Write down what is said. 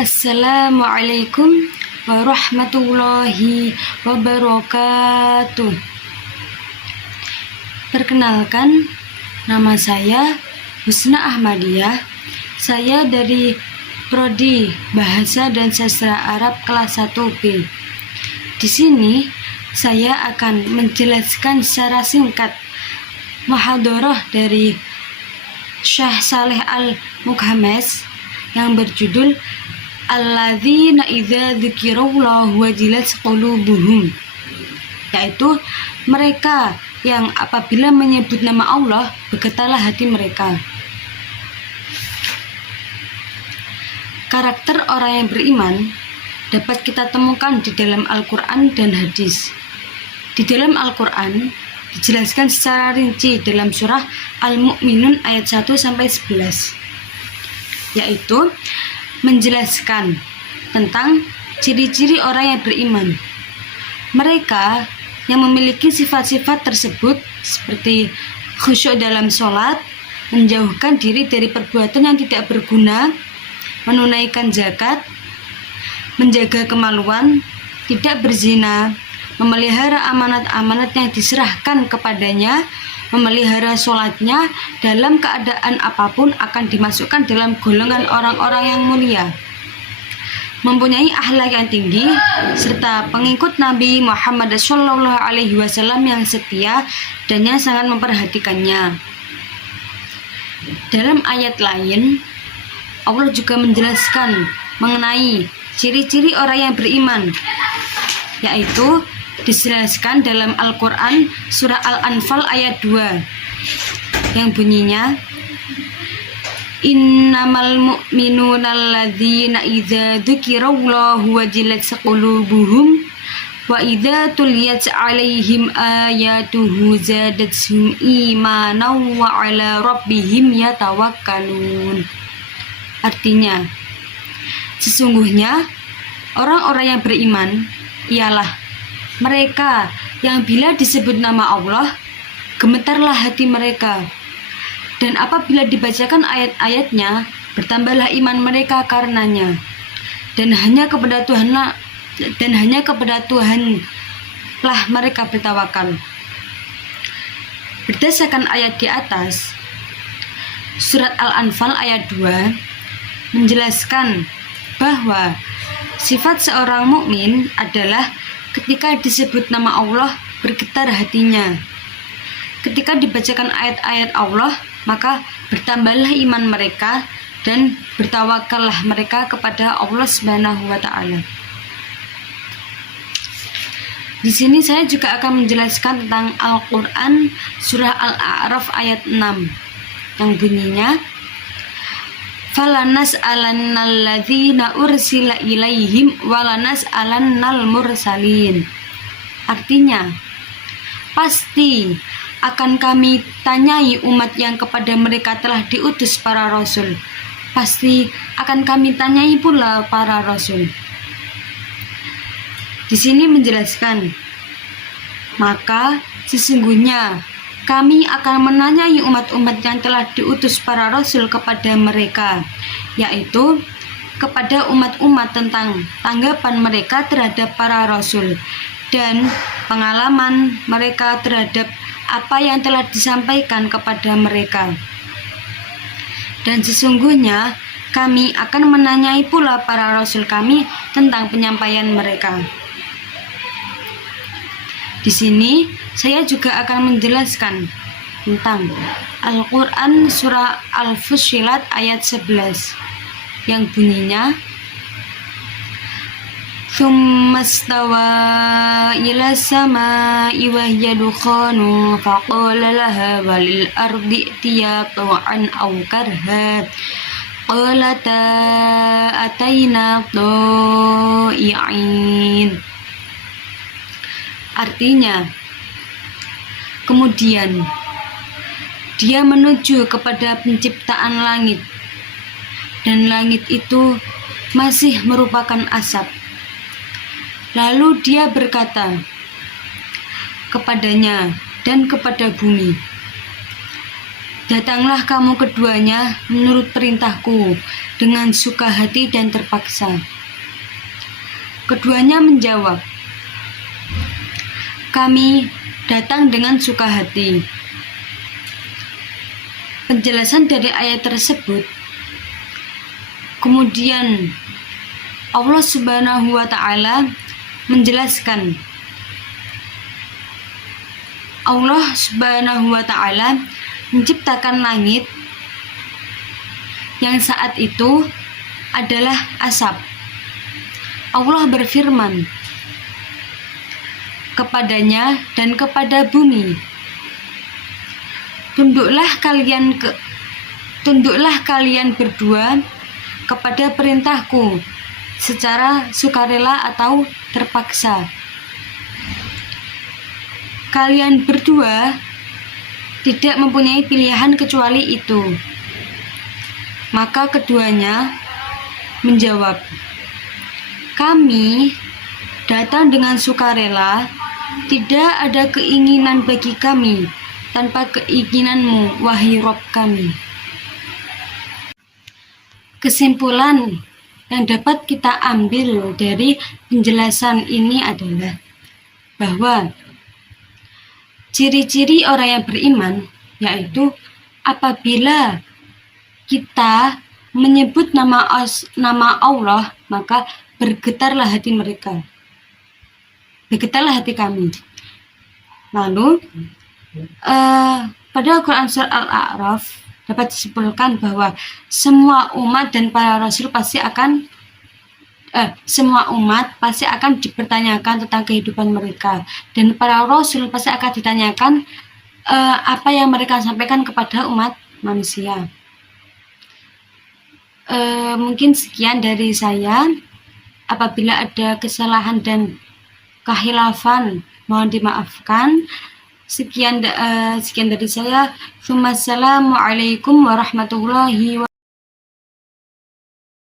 Assalamualaikum warahmatullahi wabarakatuh. Perkenalkan, nama saya Husna Ahmadiyah. Saya dari Prodi Bahasa dan Sastra Arab kelas 1B. Di sini saya akan menjelaskan secara singkat muhadharah dari Syekh Saleh Al-Mukhames yang berjudul Alladzina idza dzukirallahu wajilat qulubuhum, yaitu mereka yang apabila menyebut nama Allah bergetarlah hati mereka. Karakter orang yang beriman dapat kita temukan di dalam Al-Quran dan hadis. Di dalam Al-Quran dijelaskan secara rinci dalam surah Al-Mu'minun ayat 1-11, yaitu menjelaskan tentang ciri-ciri orang yang beriman. Mereka yang memiliki sifat-sifat tersebut seperti khusyuk dalam sholat, menjauhkan diri dari perbuatan yang tidak berguna, menunaikan zakat, menjaga kemaluan, tidak berzina, memelihara amanat-amanat yang diserahkan kepadanya, memelihara sholatnya dalam keadaan apapun akan dimasukkan dalam golongan orang-orang yang mulia, mempunyai akhlak yang tinggi, serta pengikut Nabi Muhammad SAW yang setia dan yang sangat memperhatikannya. Dalam ayat lain, Allah juga menjelaskan mengenai ciri-ciri orang yang beriman, yaitu dijelaskan dalam Al-Quran surah Al-Anfal ayat 2 yang bunyinya Innamal mu'minuna alladzina idza dzukirallahu wajilat qulubuhum wa idza tuliyat 'alaihim ayatuhu zadatuhum imanan wa 'ala rabbihim yatawakkalun. Artinya, sesungguhnya orang-orang yang beriman ialah mereka yang bila disebut nama Allah, gemetarlah hati mereka. Dan apabila dibacakan ayat-ayatnya, bertambahlah iman mereka karenanya. Dan hanya kepada Tuhanlah mereka bertawakal. Berdasarkan ayat di atas, surat Al-Anfal ayat 2 menjelaskan bahwa sifat seorang mukmin adalah ketika disebut nama Allah bergetar hatinya. Ketika dibacakan ayat-ayat Allah, maka bertambahlah iman mereka dan bertawakallah mereka kepada Allah Subhanahu wa taala. Di sini saya juga akan menjelaskan tentang Al-Qur'an surah Al-A'raf ayat 6 yang bunyinya falanas'alannal ladzina ursila ilaihim walanas'alannal mursalin. Artinya, pasti akan kami tanyai umat yang kepada mereka telah diutus para rasul. Pasti akan kami tanyai pula para rasul. Di sini menjelaskan, maka sesungguhnya kami akan menanyai umat-umat yang telah diutus para rasul kepada mereka, yaitu kepada umat-umat tentang tanggapan mereka terhadap para rasul dan pengalaman mereka terhadap apa yang telah disampaikan kepada mereka. Dan sesungguhnya kami akan menanyai pula para rasul kami tentang penyampaian mereka. Di sini saya juga akan menjelaskan tentang Al-Quran surah Al-Fussilat ayat 11 yang bunyinya Tsummastawa ila sama'i wa hiya dukhanu faqala laha walil ardi itiya taw'an aw karha qalata ataina ta'i'in. Artinya, kemudian dia menuju kepada penciptaan langit, dan langit itu masih merupakan asap. Lalu dia berkata kepadanya dan kepada bumi, Datanglah kamu keduanya menurut perintahku dengan suka hati dan terpaksa. Keduanya menjawab, kami datang dengan suka hati. Penjelasan dari ayat tersebut, kemudian Allah Subhanahu wa Ta'ala menjelaskan, Allah Subhanahu wa Ta'ala menciptakan langit yang saat itu adalah asap. Allah berfirman kepadanya dan kepada bumi, tunduklah kalian berdua kepada perintahku secara sukarela atau terpaksa. Kalian berdua tidak mempunyai pilihan kecuali itu. Maka keduanya menjawab, kami datang dengan sukarela, tidak ada keinginan bagi kami tanpa keinginanmu, wahai Rabb kami. Kesimpulan yang dapat kita ambil dari penjelasan ini adalah bahwa ciri-ciri orang yang beriman yaitu apabila kita menyebut nama Allah, maka bergetarlah hati mereka. Bergetarlah hati kami. Lalu pada Al-Quran Surah Al-A'raf dapat disimpulkan bahwa semua umat pasti akan dipertanyakan tentang kehidupan mereka, dan para rasul pasti akan ditanyakan apa yang mereka sampaikan kepada umat manusia. Mungkin sekian dari saya. Apabila ada kesalahan dan kehilafan, mohon dimaafkan. Sekian dari saya. Wassalamualaikum warahmatullahi wabarakatuh.